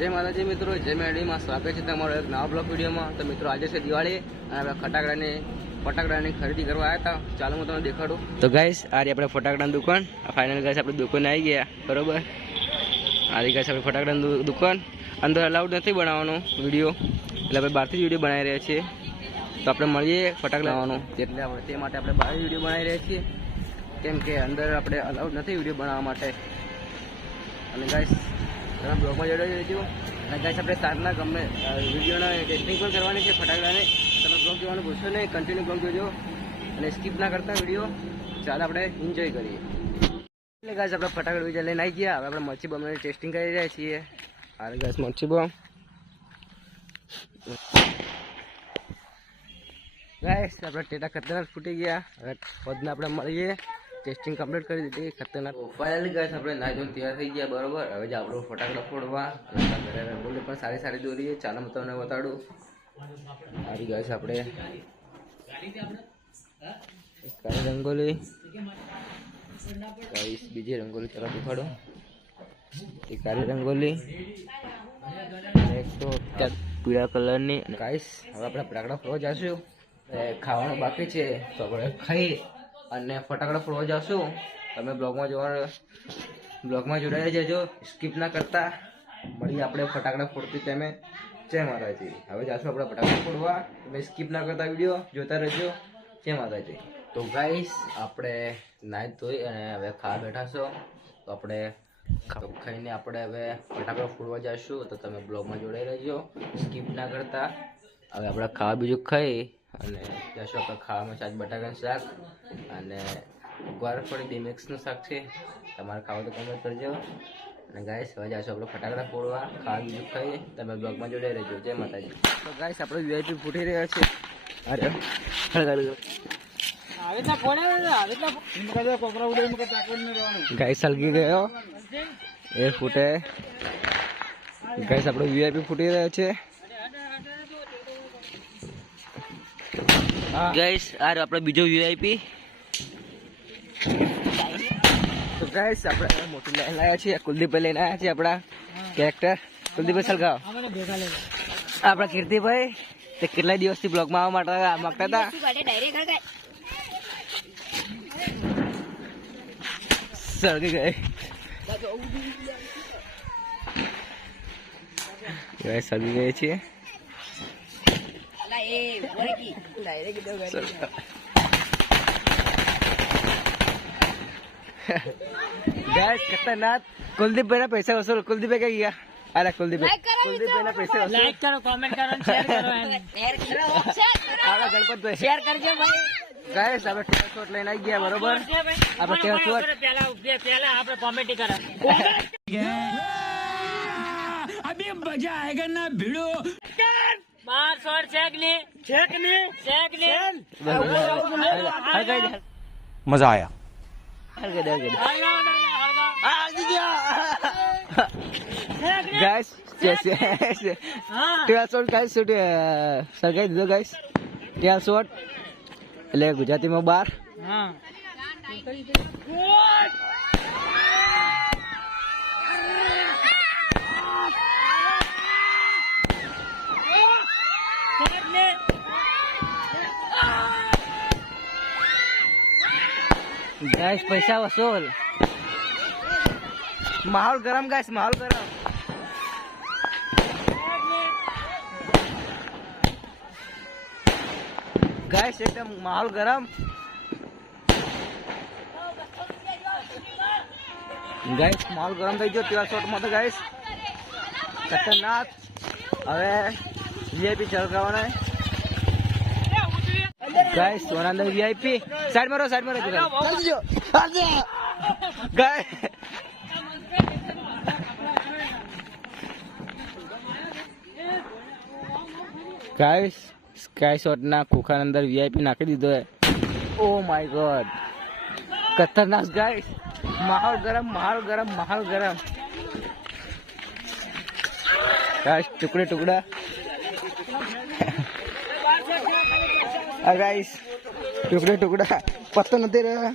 જય માતાજી મિત્રો, જય મેડીમાં સ્વાગત છે તમારો એક નવા બ્લોગ વિડીયોમાં। તો મિત્રો આજે છે દિવાળી અને આપણે ફટાકડાની ખરીદી કરવા આવ્યા હતા। ચાલો હું તમને દેખાડું। તો ગાઈસ આજે આપણે ફટાકડાની દુકાન ફાઇનલ ગાઈસ આપણે દુકાને આવી ગયા બરોબર। આજે ગાઈસ આપણે ફટાકડાની દુકાન અંદર અલાઉડ નથી બનાવવાનો વિડીયો, એટલે આપણે બહારથી જ વિડીયો બનાવી રહ્યા છીએ। તો આપણે મળીએ ફટાકડા લાવવાનું, એટલે આપણે તે માટે આપણે બહાર વિડીયો બનાવી રહ્યા છીએ, કેમ કે અંદર આપણે અલાઉડ નથી વિડીયો બનાવવા માટે। અને ગાઈસ તમે બ્લોગમાં જોડાઈ રહેજો। અને ગાઈસ આપણે સારના ગમે વિડીયોના ટેસ્ટિંગ પણ કરવાની છે ફટાકડાને। તમે બ્લોગ જોવાનું ભૂલશો નહીં, કન્ટિન્યુ બ્લોગ જોજો અને સ્કીપ ના કરતા વિડીયો। ચાલો આપણે એન્જોય કરીએ। એટલે ગાઈસ આપણે ફટાકડા બીજા લઈને આવી ગયા। હવે આપણે મચ્છી બમની ટેસ્ટિંગ કરી રહ્યા છીએ। અરે ગાઈસ મચ્છી બમ ગાઈસ આપણે ટેટા ખતરનાક ફૂટી ગયા। હવે પદને આપણે મળીએ, ટેસ્ટિંગ કમ્પ્લીટ કરી દીધી ખતરનાક। ફાઇનલી ગાઈસ આપણે નાઈ ધોઈને તૈયાર થઈ ગયા બરોબર। હવે જ આપણો ફટાકડા ફોડવા ઘરે રંગોલી પણ સારી સારી દોરીએ। ચાલો હું તમને બતાડું। આવી ગાઈસ આપણે કાળી રંગોલી, ગાઈસ બીજી રંગોલી તરફ દેખાડો। એ કાળી રંગોલી, એક તો પીળા કલરની। ગાઈસ હવે આપણે ફટાકડા ફોડવા જશું, ખાવાનું બાકી છે તો આપણે ખાઈ અને ફટાકડા ફોડવા જશું। તમે બ્લોગમાં જોડાઈ જજો, સ્કીપ ના કરતા। મળીએ આપણે ફટાકડા ફોડતી ટાઈમે। જય માતાજી। હવે જાશું આપણે ફટાકડા ફોડવા, તમે સ્કીપ ના કરતા વિડીયો જોતા રહેજો। જય માતાજી। તો ગાઈસ આપણે નાહી ધોઈ અને હવે ખાવા બેઠા છો, તો આપણે ખાઈને આપણે હવે ફટાકડા ફોડવા જઈશું। તો તમે બ્લોગમાં જોડાઈ રહેજો, સ્કીપ ના કરતા। હવે આપણે ખાવા બીજું ખાઈ અને જશું આપણે ખાવામાં શાક બટાકાનું શાક અને ગુવારફળી બે મિક્સનું શાક છે। તમારે ખાવા તો કમેન્ટ કરજો। અને ગાઈસ હવે જશું આપણે ફટાકડા ફોડવા, ખાવા બીજું ખાઈએ। તમે બ્લોગમાં જોડાઈ રહેજો। જય માતાજી। તો ગાઈસ આપણે વીઆઈપી ફૂટી રહ્યા છે। અરે ગાઈસ હલકી ગયો એ ફૂટે। ગાઈસ આપણે વીઆઈપી ફૂટી રહ્યા છે। ગાઈસ આ આપણે બીજો વીઆઈપી। તો ગાઈસ આપણે મોટી લાઈન લાવ્યા છીએ, કુલદીપભાઈ લઈને આવ્યા છીએ આપણા કેરેક્ટર। કુલદીપભાઈ સલગાવ આપણા કીર્તિભાઈ તે કેટલા દિવસથી બ્લોગમાં આવવા માંગતા હતા। સળગી ગઈ ગાઈસ, સળગી ગઈ છીએ। गाइस खतरनाक। कुलदीप भाई पैसा वसूल। कुलदीप भाई क्या किया? अरे कुलदीप भाई ना पैसे वसूल। लाइक करो, कमेंट करो, शेयर करो, आला गणपत भाई शेयर करજો ભાઈ। गाइस આપણે ટેલ શોટ લઈને આવી ગયા બરોબર। આપણે ટેલ શોટ પહેલા આપણે કોમેડી કરે। અભી મજા આયેગા ના ભીડો। 12 શોટ છેકની मजा आया। गाइस ટેલ શોટ ગાઈસ સરગાઈ દીધો ગાઈસ। ટેલ શોટ એટલે ગુજરાતીમાં 12। હા गाइस पैसा वसूल। माहौल गरम गाइस, माहौल गरम। गाइस एकदम माहौल गरम। गाइस माहौल गरम થઈ ગયો ટેલ શોટમાં। તો ગાइस ખતરનાક। હવે વીઆઈપી ચલગાવવાના गाइस सोना अंदर वीआईपी। साइड मारो जल्दी जो गाइस। गाइस स्काई शॉट ना खोखा अंदर वीआईपी नाखी दीधो है। ओ माय गॉड खतरनाक गाइस। माहौल गरम गाइस। टुकड़े टुकड़ा गाइस, टुकड़े टुकड़ा पत्ता नहीं दे रहा।